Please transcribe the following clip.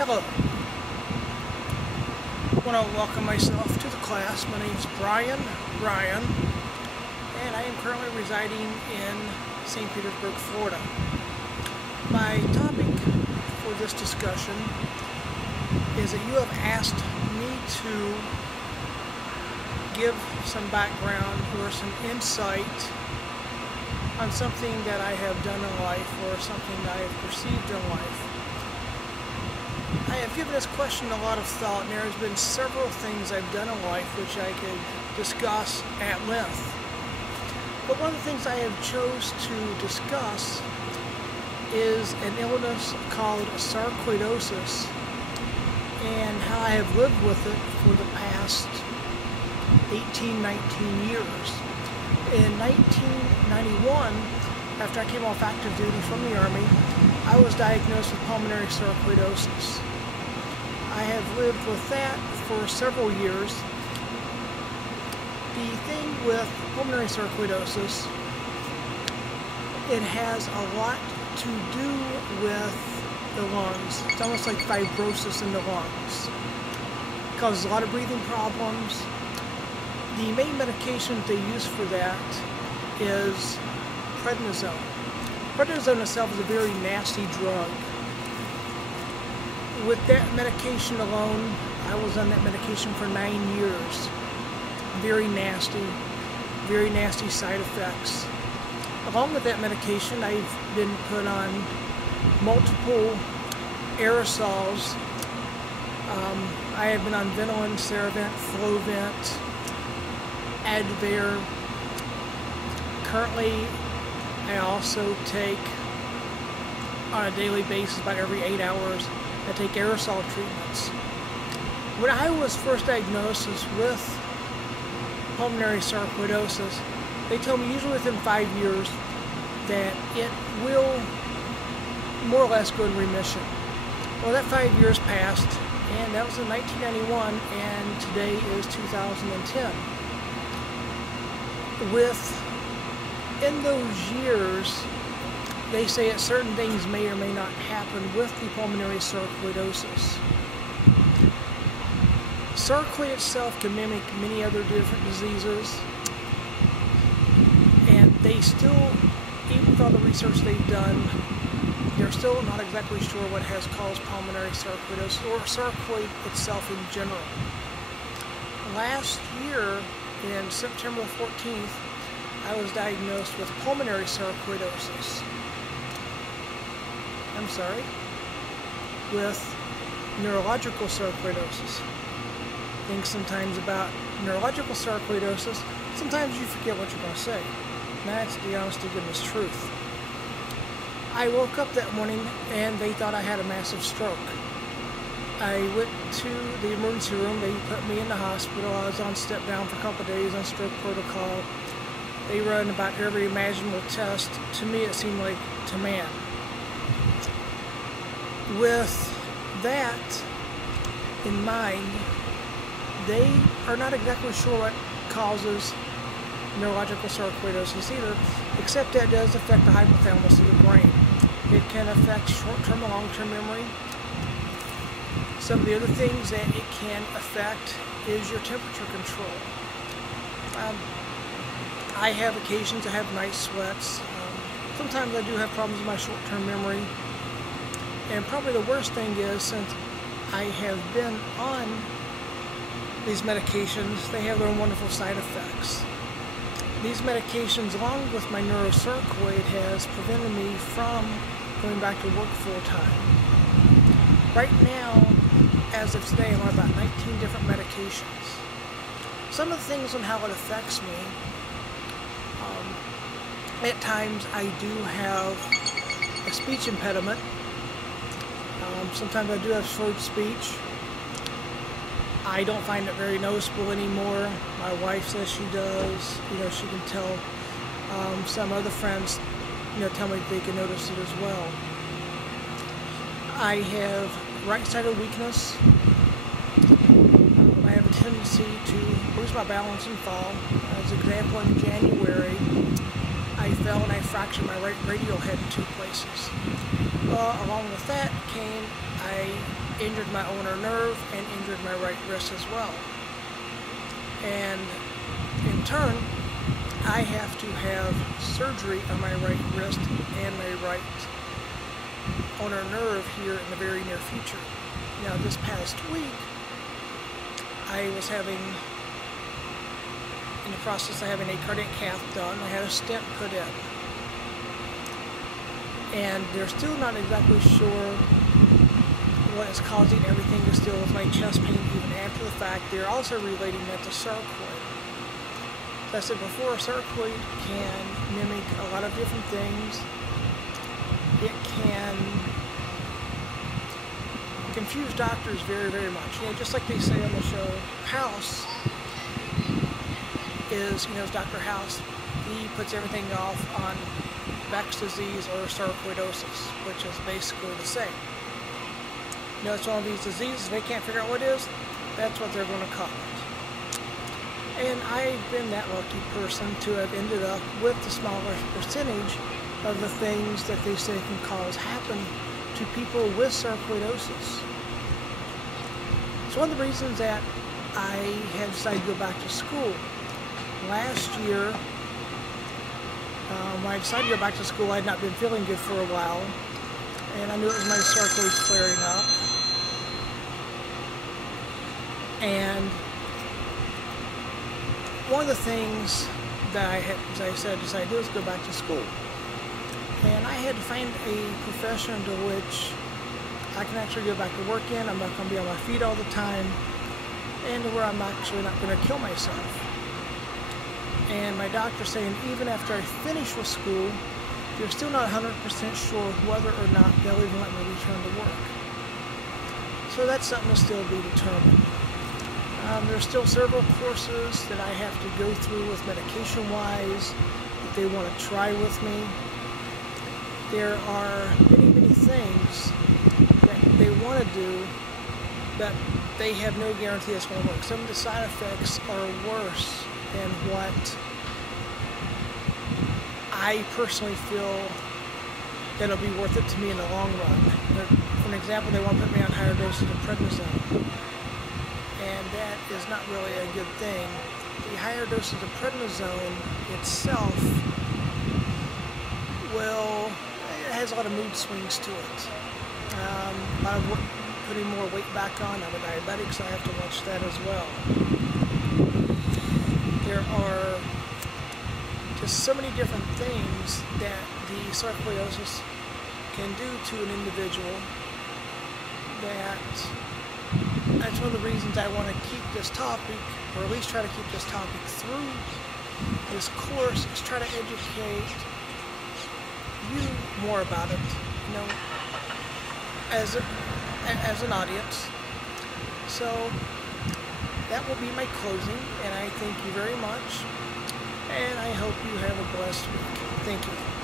Hello. I want to welcome myself to the class. My name is Brian Ryan, and I am currently residing in St. Petersburg, Florida. My topic for this discussion is that you have asked me to give some background or some insight on something that I have done in life or something that I have perceived in life. I have given this question a lot of thought, and there has been several things I've done in life which I could discuss at length. But one of the things I have chose to discuss is an illness called sarcoidosis and how I have lived with it for the past 19 years. In 1991, after I came off active duty from the Army, I was diagnosed with pulmonary sarcoidosis. I have lived with that for several years. The thing with pulmonary sarcoidosis, it has a lot to do with the lungs. It's almost like fibrosis in the lungs. It causes a lot of breathing problems. The main medication they use for that is prednisone. Prednisone itself is a very nasty drug. With that medication alone, I was on that medication for 9 years. Very nasty side effects. Along with that medication, I've been put on multiple aerosols. I have been on Ventolin, Ceravent, Flovent, Advair. Currently, I also take, on a daily basis, about every 8 hours, I take aerosol treatments. When I was first diagnosed with pulmonary sarcoidosis, they told me usually within 5 years that it will more or less go in remission. Well, that 5 years passed, and that was in 1991, and today is 2010. In those years, they say that certain things may or may not happen with the pulmonary sarcoidosis. Sarcoid itself can mimic many other different diseases, and they still, even with all the research they've done, they're still not exactly sure what has caused pulmonary sarcoidosis or sarcoid itself in general. Last year, in September 14th, I was diagnosed with pulmonary sarcoidosis. With neurological sarcoidosis. Think sometimes about neurological sarcoidosis, sometimes you forget what you're going to say. And that's the honest to goodness truth. I woke up that morning and they thought I had a massive stroke. I went to the emergency room, they put me in the hospital. I was on step down for a couple of days on stroke protocol. They run about every imaginable test. To me, it seemed like to man. With that in mind, they are not exactly sure what causes neurological sarcoidosis either, except that it does affect the hypothalamus of the brain. It can affect short-term and long-term memory. Some of the other things that it can affect is your temperature control. I have occasions I have night sweats. Sometimes I do have problems with my short-term memory. And probably the worst thing is, since I have been on these medications, they have their own wonderful side effects. These medications, along with my neurosarcoid, has prevented me from going back to work full-time. Right now, as of today, I'm on about 19 different medications. Some of the things on how it affects me, at times I do have a speech impediment. Sometimes I do have slurred speech. I don't find it very noticeable anymore. My wife says she does. She can tell. Some other friends, tell me they can notice it as well. I have right-sided weakness. I have a tendency to lose my balance and fall. As an example, in January, I fell and I fractured my right radial head in 2 places. Along with that came, I injured my ulnar nerve and injured my right wrist as well. And in turn, I have to have surgery on my right wrist and my right ulnar nerve here in the very near future. Now, this past week, I was in the process of having a cardiac cath done. I had a stent put in. And they're still not exactly sure what is causing everything to still with my chest pain even after the fact. They're also relating that to sarcoid. As I said before, sarcoid can mimic a lot of different things. It can confuse doctors very, very much. You know, just like they say on the show, House is Dr. House. He puts everything off on Beck's disease or sarcoidosis, which is basically the same. It's one of these diseases, they can't figure out what it is, that's what they're going to call it. And I've been that lucky person to have ended up with the smaller percentage of the things that they say can cause happen to people with sarcoidosis. So one of the reasons that I had decided to go back to school, last year, when I decided to go back to school, I had not been feeling good for a while, and I knew it was my sarcoid flaring up. And one of the things that I had, as I said, decided to do was go back to school. And I had to find a profession to which I can actually go back to work in. I'm not going to be on my feet all the time, and to where I'm actually not going to kill myself. And my doctor's saying even after I finish with school, they're still not 100% sure whether or not they'll even let me return to work. So that's something to still be determined. There's still several courses that I have to go through with medication-wise that they want to try with me. There are many, many things that they want to do that they have no guarantee it's going to work. Some of the side effects are worse than what I personally feel that'll be worth it to me in the long run. For an example, they want to put me on higher doses of prednisone, and that is not really a good thing. The higher doses of prednisone itself it has a lot of mood swings to it. A lot of putting more weight back on. I'm a diabetic, so I have to watch that as well. There are just so many different things that the sarcoidosis can do to an individual that's one of the reasons I want to keep this topic, or at least try to keep this topic through this course, is try to educate you more about it, as an audience. So that will be my closing, and I thank you very much, and I hope you have a blessed week. Thank you.